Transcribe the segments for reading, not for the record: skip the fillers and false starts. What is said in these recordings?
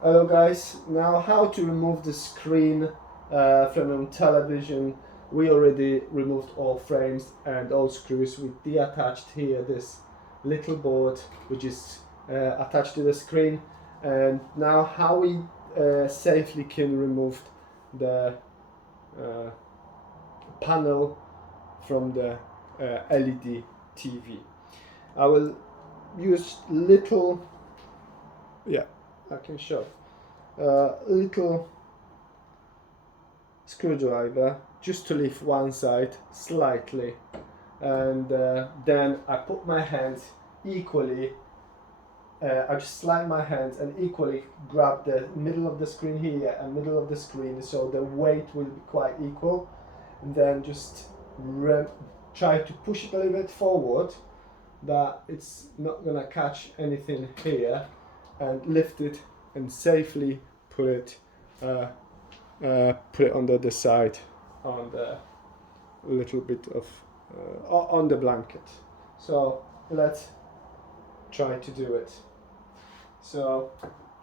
Hello guys, now how to remove the screen from a television. We already removed all frames and all screws. We detached here this little board which is attached to the screen, and now how we safely can remove the uh, panel from the LED TV. I will use little, yeah, I can show. Little screwdriver just to lift one side slightly, and then I put my hands equally. I just slide my hands and equally grab the middle of the screen here and middle of the screen, so the weight will be quite equal, and then just try to push it a little bit forward that it's not gonna catch anything here, and lift it and safely put it under the side on the little bit of on the blanket. So let's try to do it. So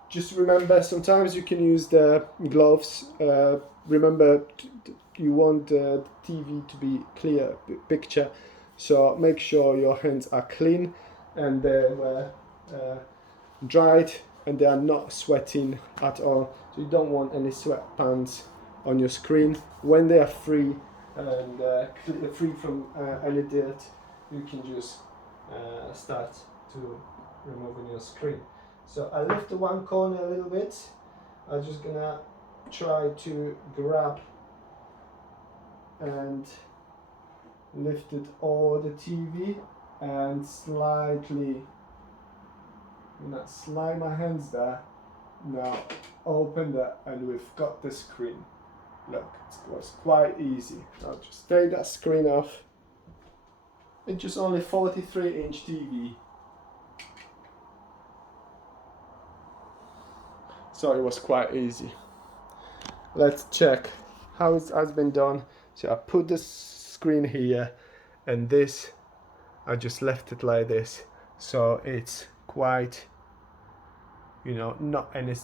just remember, sometimes you can use the gloves. Remember, you want the TV to be clear picture, so make sure your hands are clean and they were dried and they are not sweating at all. So you don't want any sweatpants on your screen. When they are free and free from any dirt, you can just start to removing your screen. So I lift the one corner a little bit. I'm just gonna try to grab and lift it all the TV and slightly slide my hands there. Now open that and we've got the screen. Look, it was quite easy. I'll just take that screen off. It's just only 43-inch TV. So it was quite easy. Let's check how it has been done. So I put the screen here, and this, I just left it like this. So it's quite, not any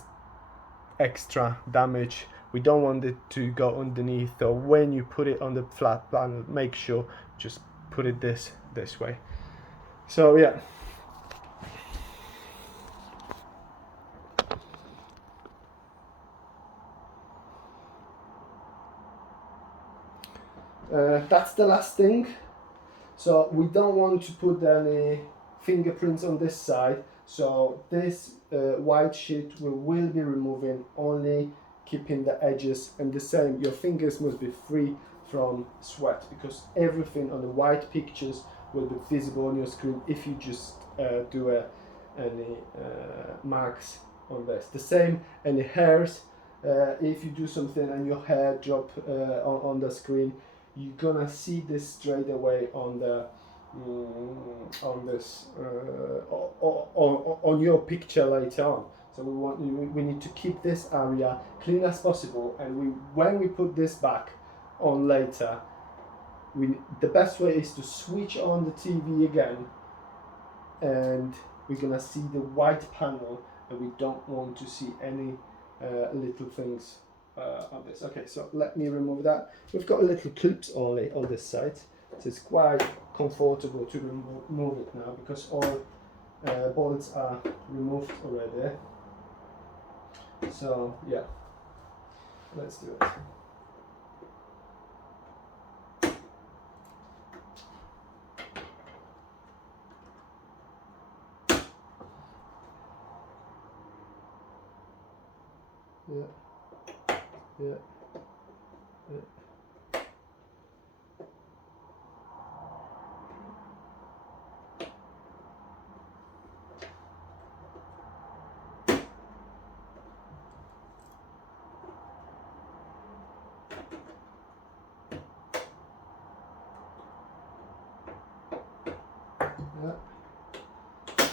extra damage. We don't want it to go underneath, so when you put it on the flat panel, make sure just put it this way. So yeah. That's the last thing. So we don't want to put any fingerprints on this side. So this white sheet we will be removing, only keeping the edges, and the same, your fingers must be free from sweat, because everything on the white pictures will be visible on your screen if you just do any marks on this. The same, any hairs, if you do something and your hair drop on the screen, you're gonna see this straight away on the on this on your picture later on. So we need to keep this area clean as possible, and when we put this back on later, the best way is to switch on the TV again, and we're gonna see the white panel, and we don't want to see any little things on this. Okay, so let me remove that. We've got little clips only on this side, so it's quite comfortable to remove it now, because all bolts are removed already. So yeah, let's do it. Yeah. Yeah. Yeah.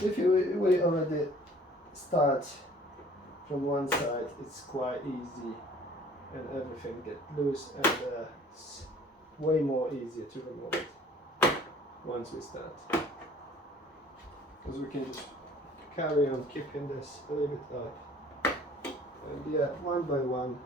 If we already start from one side, it's quite easy, and everything gets loose, and it's way more easier to remove it once we start, because we can just carry on keeping this a little bit up. And yeah, one by one.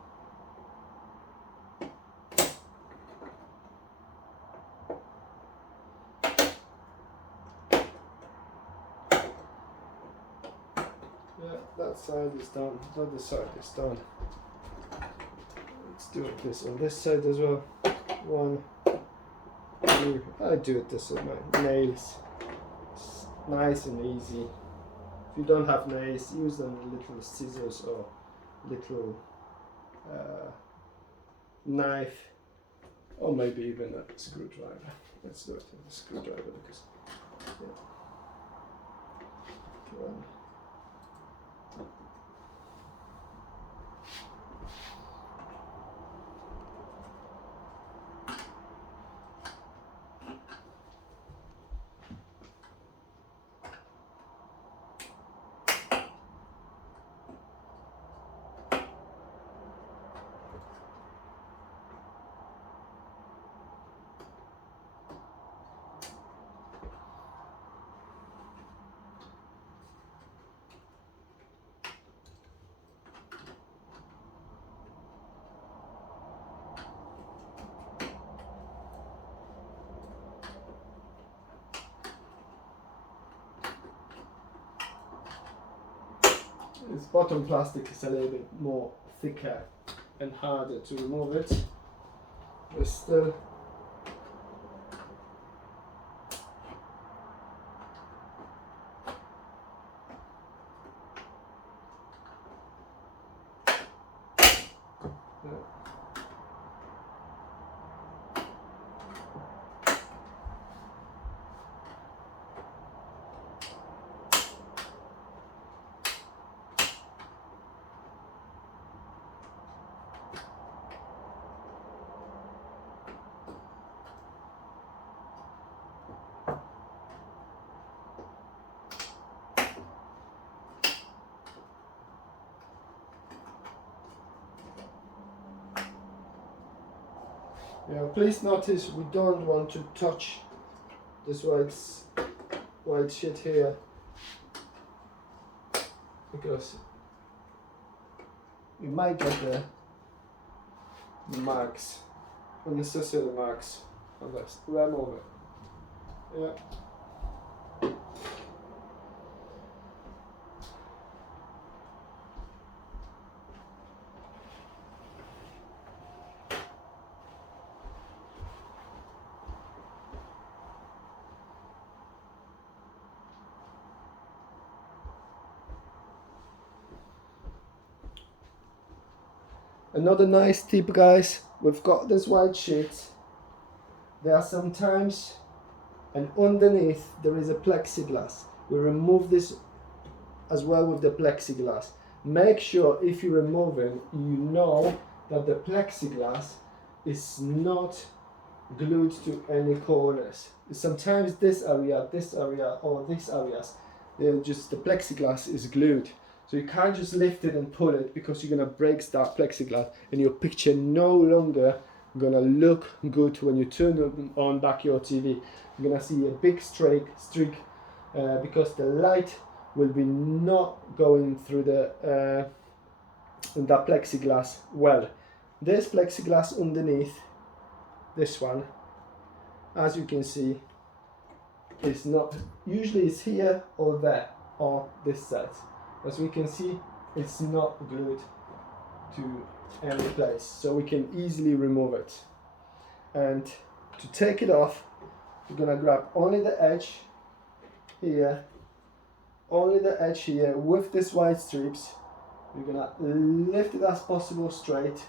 Yeah, that side is done, the other side is done. Let's do it this on this side as well. 1, 2, I do it this with my nails. It's nice and easy. If you don't have nails, use them little scissors or little knife, or maybe even a screwdriver. Let's do it with a screwdriver because yeah. One. This bottom plastic is a little bit more thicker and harder to remove it, but still yeah, please notice we don't want to touch this white shit here, because we might get the marks, unnecessary marks on this. Remove it. Yeah. Another nice tip, guys, we've got this white sheet. There are sometimes, and underneath there is a plexiglass. We remove this as well with the plexiglass. Make sure if you're removing, you know that the plexiglass is not glued to any corners. Sometimes this area, or these areas, just the plexiglass is glued. So you can't just lift it and pull it, because you're gonna break that plexiglass and your picture no longer gonna look good when you turn on back your TV. You're gonna see a big streak because the light will be not going through the that plexiglass well. This plexiglass underneath this one, as you can see, is not, usually it's here or there or this side. As we can see, it's not glued to any place, so we can easily remove it. And to take it off, we're gonna grab only the edge here, with this white strips. We're gonna lift it as possible straight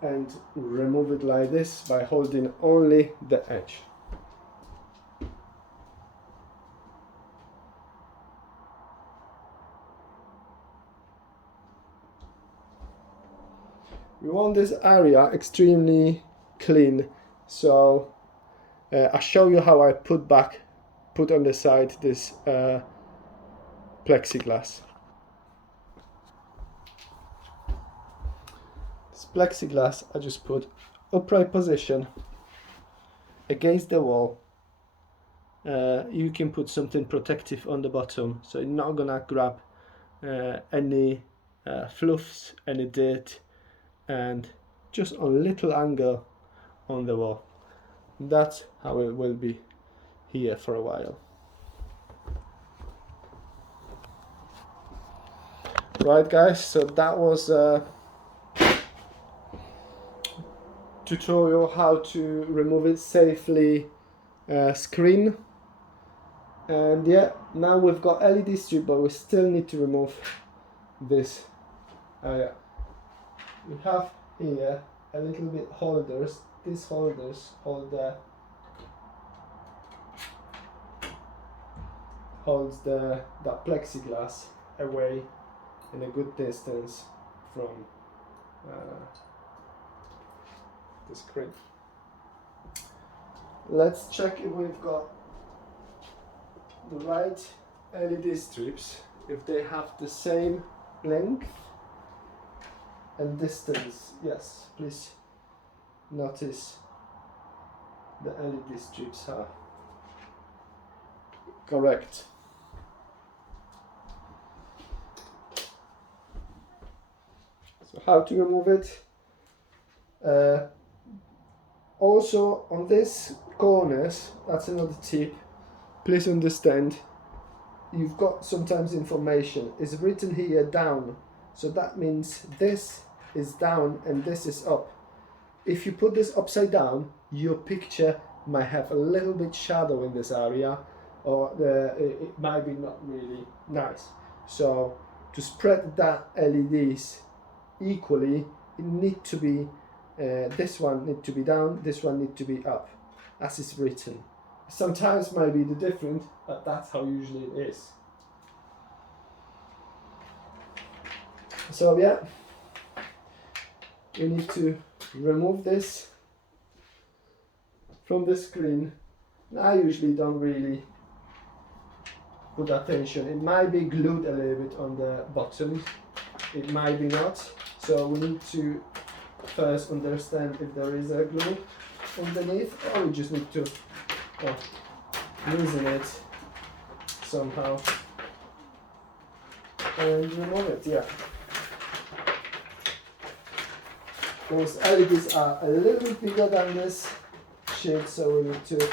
and remove it like this by holding only the edge. We want this area extremely clean, so I'll show you how I put on the side this plexiglass. This plexiglass I just put upright position against the wall. You can put something protective on the bottom, so you're not gonna grab any fluffs, any dirt, and just a little angle on the wall. That's how it will be here for a while. Right guys, so that was a tutorial how to remove it safely screen. And yeah, now we've got LED strip, but we still need to remove this area. We have here a little bit holders. These holders holds that plexiglass away in a good distance from the screen. Let's check if we've got the right LED strips, if they have the same length and distance. Yes, please notice the LED strips are correct. So how to remove it? Also on these corners, that's another tip. Please understand, you've got sometimes information is written here down, so that means this is down and this is up. If you put this upside down, your picture might have a little bit shadow in this area, or it might be not really nice. So to spread that LEDs equally, it need to be this one need to be down, this one need to be up, as is written. Sometimes might be the different, but that's how usually it is. So yeah, we need to remove this from the screen. I usually don't really put attention. It might be glued a little bit on the bottom, it might be not. So we need to first understand if there is a glue underneath, or we just need to loosen it somehow and remove it. Yeah, those LEDs are a little bit bigger than this sheet, so we need to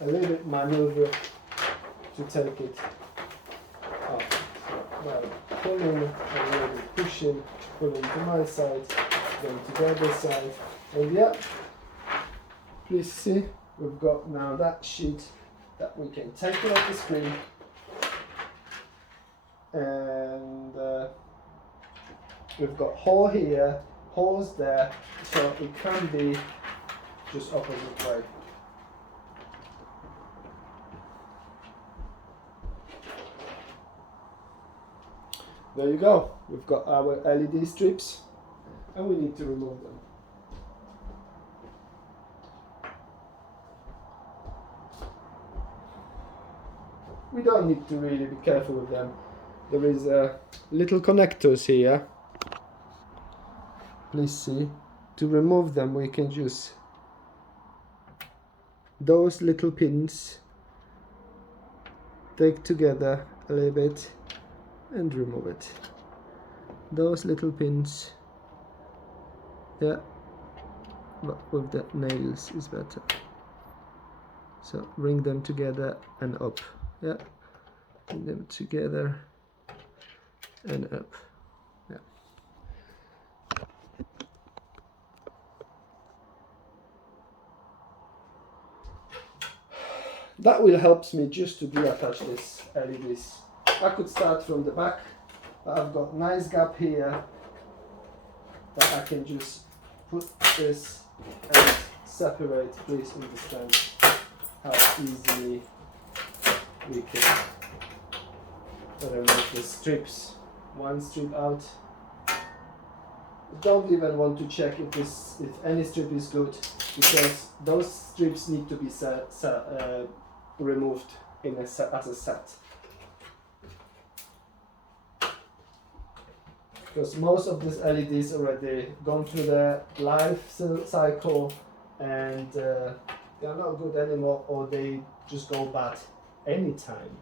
a little bit maneuver to take it off. So by pulling and a little bit pushing, pulling to my side, then to the other side, and yeah, please see, we've got now that sheet that we can take it off the screen, and we've got hole here, holes there, so it can be just opposite way. There you go, we've got our LED strips and we need to remove them. We don't need to really be careful with them. There is little connectors here. Please see. To remove them we can use those little pins, take together a little bit and remove it. Those little pins, yeah, but with the nails is better. So bring them together and up. Yeah, bring them together and up. Yeah. That will help me just to deattach this LEDs. I could start from the back, but I've got nice gap here that I can just put this and separate. Please understand how easily we can remove the strips. One strip out. Don't even want to check if any strip is good, because those strips need to be removed in as a set. Because most of these LEDs already gone through the life cycle and they are not good anymore, or they just go bad anytime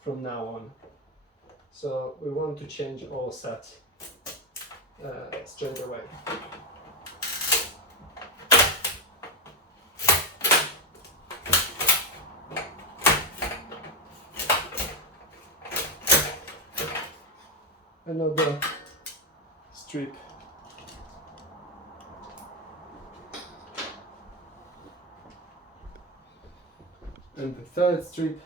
from now on. So we want to change all set straight away. Another strip. And the third strip.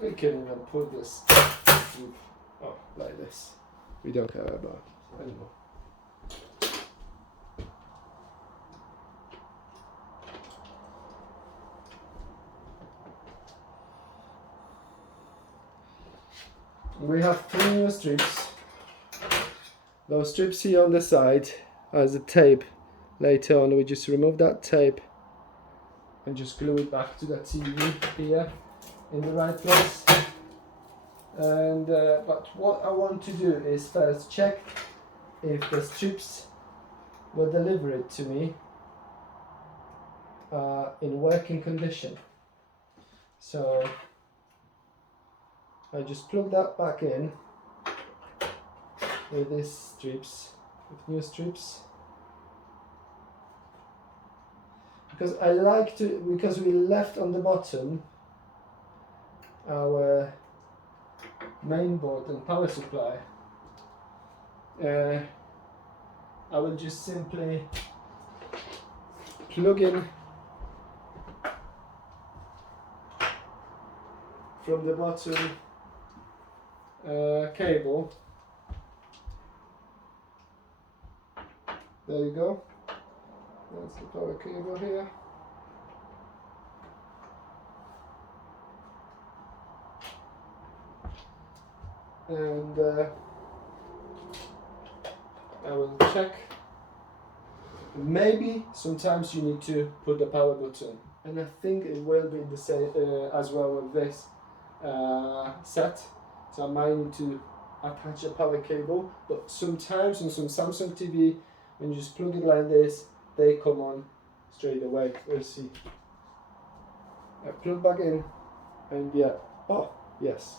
We can even put this like this. We don't care about it anymore. We have 3 new strips. Those strips here on the side as a tape. Later on we just remove that tape and just glue it back to the TV here in the right place. And but what I want to do is first check if the strips were delivered to me in working condition. So I just plug that back in with these strips, with new strips. Because I like to, because we left on the bottom our mainboard and power supply, I will just simply plug in from the bottom cable. There you go. That's the power cable here. And I will check. Maybe sometimes you need to put the power button, and I think it will be the same as well with this set. So I might need to attach a power cable, but sometimes on some Samsung TV, when you just plug it like this, they come on straight away. We'll see. I plug back in, and yeah, oh yes.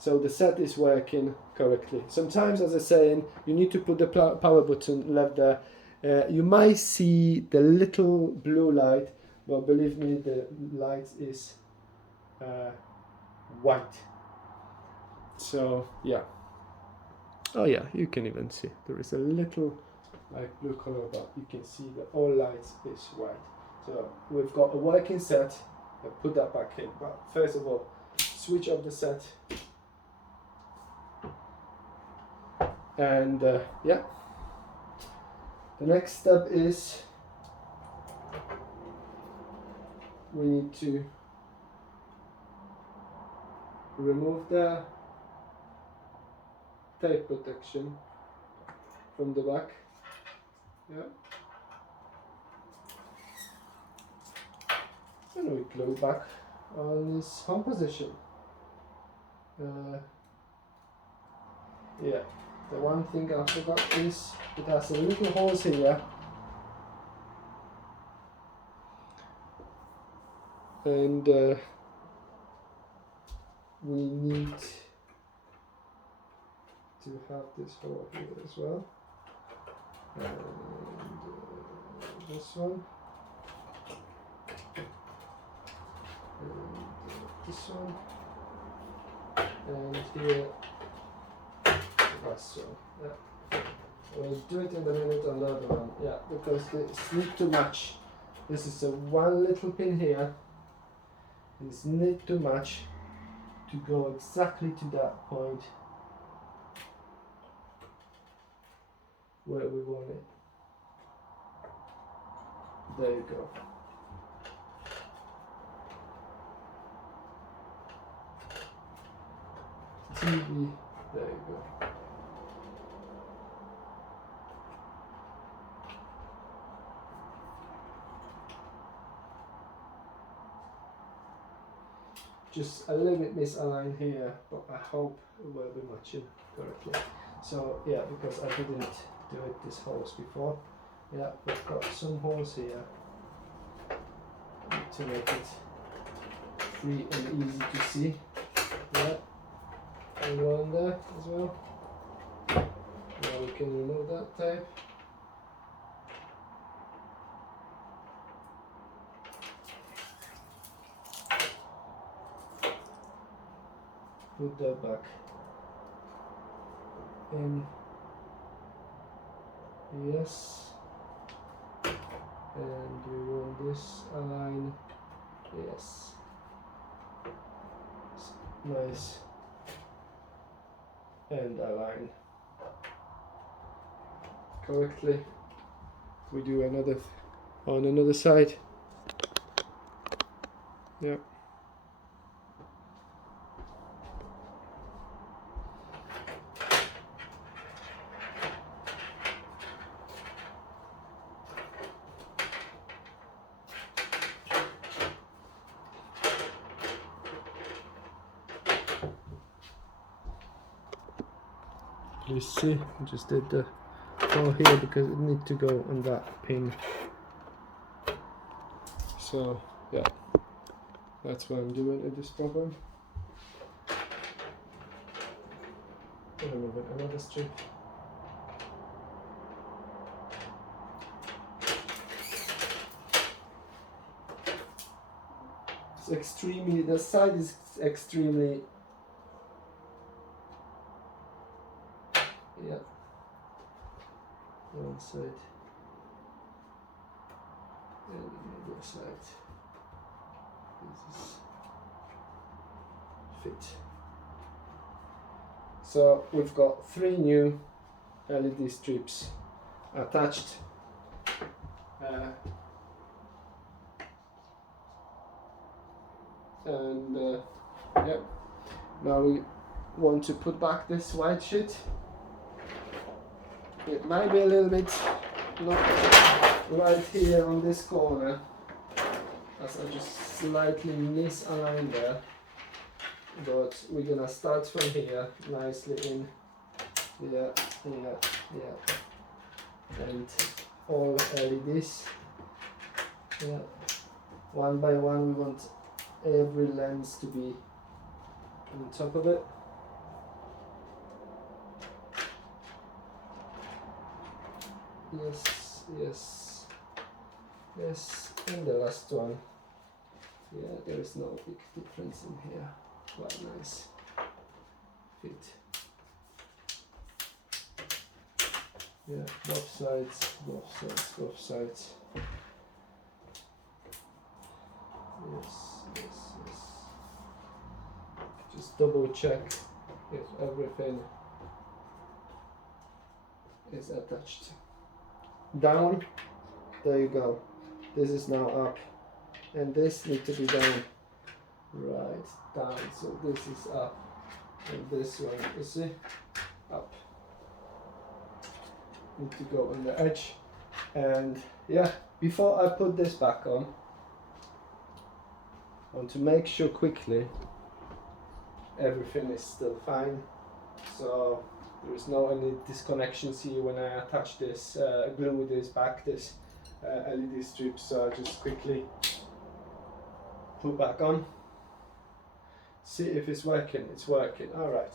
So the set is working correctly. Sometimes, as I saying, you need to put the power button left there. You might see the little blue light, but believe me, the light is white. So yeah. Oh yeah, you can even see there is a little like blue color, but you can see that all lights is white. So we've got a working set. I'll put that back in. But first of all, switch off the set. And yeah, the next step is we need to remove the tape protection from the back. Yeah. And we glue it back on its home position. Yeah. The one thing I forgot is it has a little holes here, and we need to have this hole here as well, and this one, and this one, and here. So yeah, we'll do it in a minute on the other one. Yeah, because they need to match. This is a one little pin here. This need to match to go exactly to that point where we want it. There you go. TV. There you go. Just a little bit misaligned here, but I hope it will be matching correctly. So yeah, because I didn't do it this holes before. Yeah, we've got some holes here to make it free and easy to see. Yeah, and one there as well. Now we can remove that tape. Put that back in. Yes. And we want this align. Yes. Nice. And align correctly. We do another on another side. Yeah. You see, I just did the hole here because it needs to go on that pin. So yeah, that's what I'm doing in this problem. And remove another strip. It's extremely, the side is extremely, yeah, one side and the other side. This is fit. So we've got 3 new LED strips attached. Yeah, now we want to put back this white sheet. It might be a little bit not right here on this corner, as I just slightly misaligned there, but we're gonna start from here nicely in. Yeah, and all LEDs. Yeah, one by one we want every lens to be on top of it. Yes, yes, yes, and the last one. Yeah, there is no big difference in here. Quite nice fit. Yeah, both sides, both sides, both sides. Yes, yes, yes. Just double check if everything is attached. Down, there you go. This is now up, and this needs to be down. Right, down. So this is up, and this one, you see, up. Need to go on the edge, and yeah. Before I put this back on, I want to make sure quickly everything is still fine. So there is no any disconnections here when I attach this, glue this back, this LED strip. So I just quickly put back on. See if it's working. It's working. All right.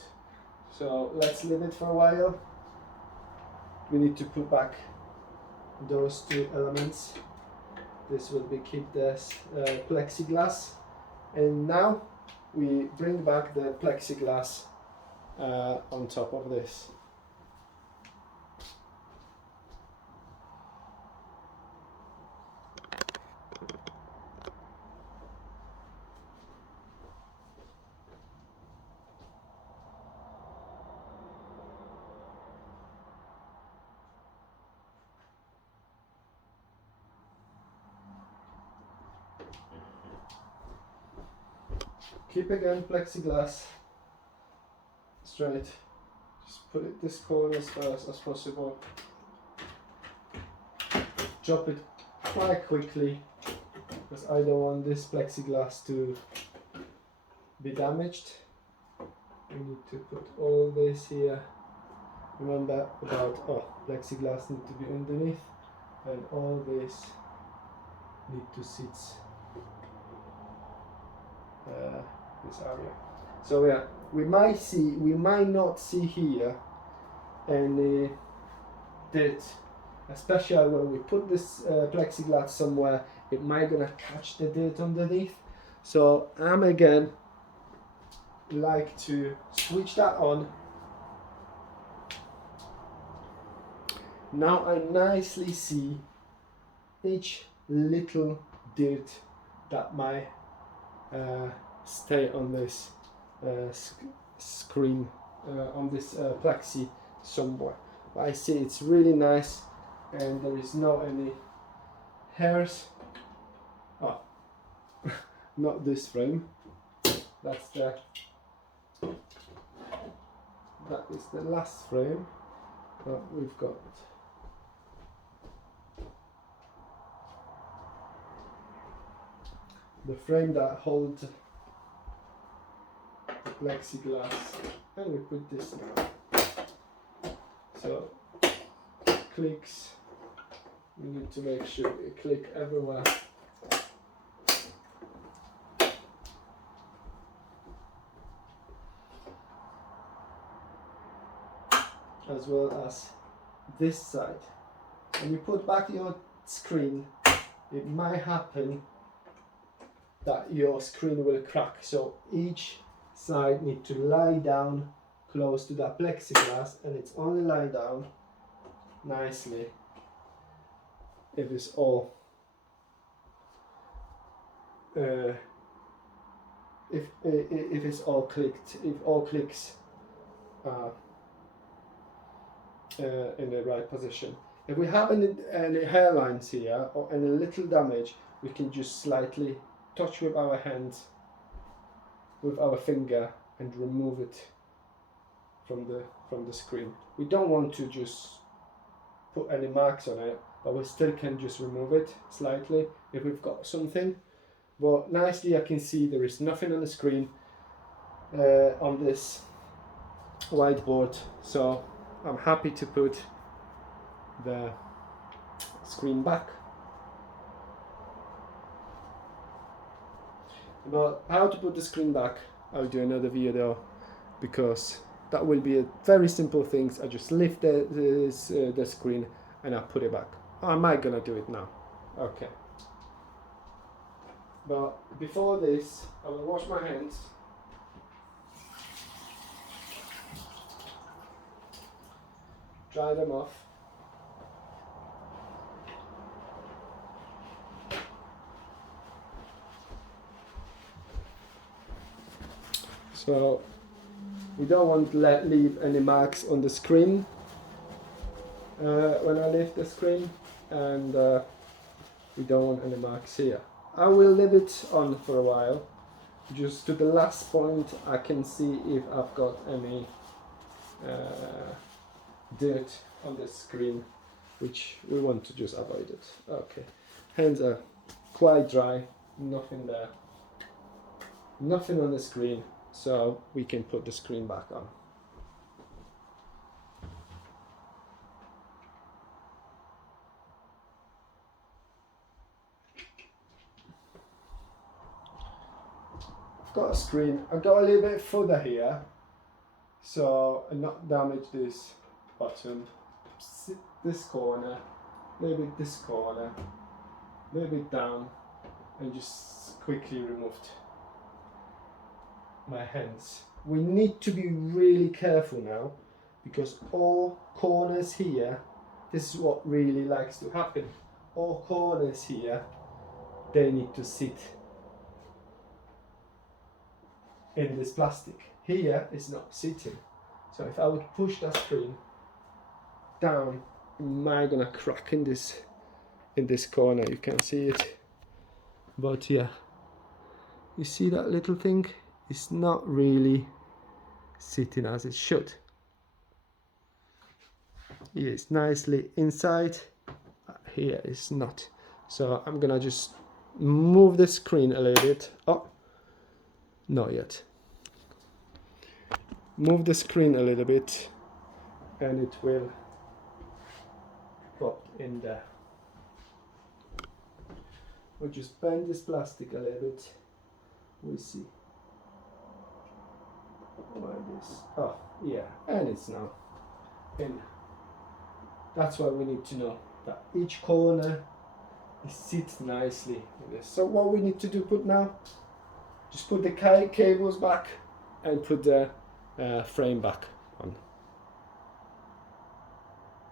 So let's leave it for a while. We need to put back those 2 elements. This will be keep this plexiglass, and now we bring back the plexiglass on top of this. Keep again plexiglass straight. Just put it this corner as fast as possible. Drop it quite quickly because I don't want this plexiglass to be damaged. We need to put all this here. Remember about plexiglass need to be underneath, and all this need to sit this area. So yeah, we might not see here any dirt, especially when we put this plexiglass somewhere. It might gonna catch the dirt underneath. So I'm again like to switch that on. Now I nicely see each little dirt that might stay on this screen, on this plexi somewhere. But I see it's really nice, and there is no any hairs. Oh, not this frame. That is the last frame that we've got. The frame that holds the plexiglass, and we put this now. So clicks, we need to make sure it click everywhere. As well as this side. When you put back your screen, it might happen that your screen will crack. So each side need to lie down close to that plexiglass, and it's only lie down nicely if it's all if it's all clicked, if all clicks in the right position. If we have any hairlines here or any little damage, we can just slightly touch with our hand, with our finger, and remove it from the screen. We don't want to just put any marks on it, but we still can just remove it slightly if we've got something. But nicely I can see there is nothing on the screen on this whiteboard, so I'm happy to put the screen back. But how to put the screen back, I'll do another video, because that will be a very simple thing. I just lift the screen and I put it back. I might gonna do it now. Okay. But before this, I will wash my hands. Dry them off. So we don't want to leave any marks on the screen when I lift the screen, and we don't want any marks here. I will leave it on for a while, just to the last point. I can see if I've got any dirt on the screen, which we want to just avoid it. Okay, hands are quite dry, nothing there, nothing on the screen, so we can put the screen back on. I've got a screen, I've got a little bit further here, so I not damage this bottom, this corner, maybe this corner, maybe down, and just quickly removed my hands. We need to be really careful now, because all corners here, this is what really likes to happen, all corners here, they need to sit in this plastic. Here it's not sitting, so if I would push that screen down, am I gonna crack in this corner? You can see it, but yeah, you see that little thing? It's not really sitting as it should. Here it's nicely inside, here it's not. So I'm gonna just move the screen a little bit. Oh, not yet. Move the screen a little bit and it will pop in there. We'll just bend this plastic a little bit. We see. Like this. Oh, yeah, and it's now in. That's what we need to know, that each corner sits nicely in this. So what we need to do now, just put the cables back and put the frame back on.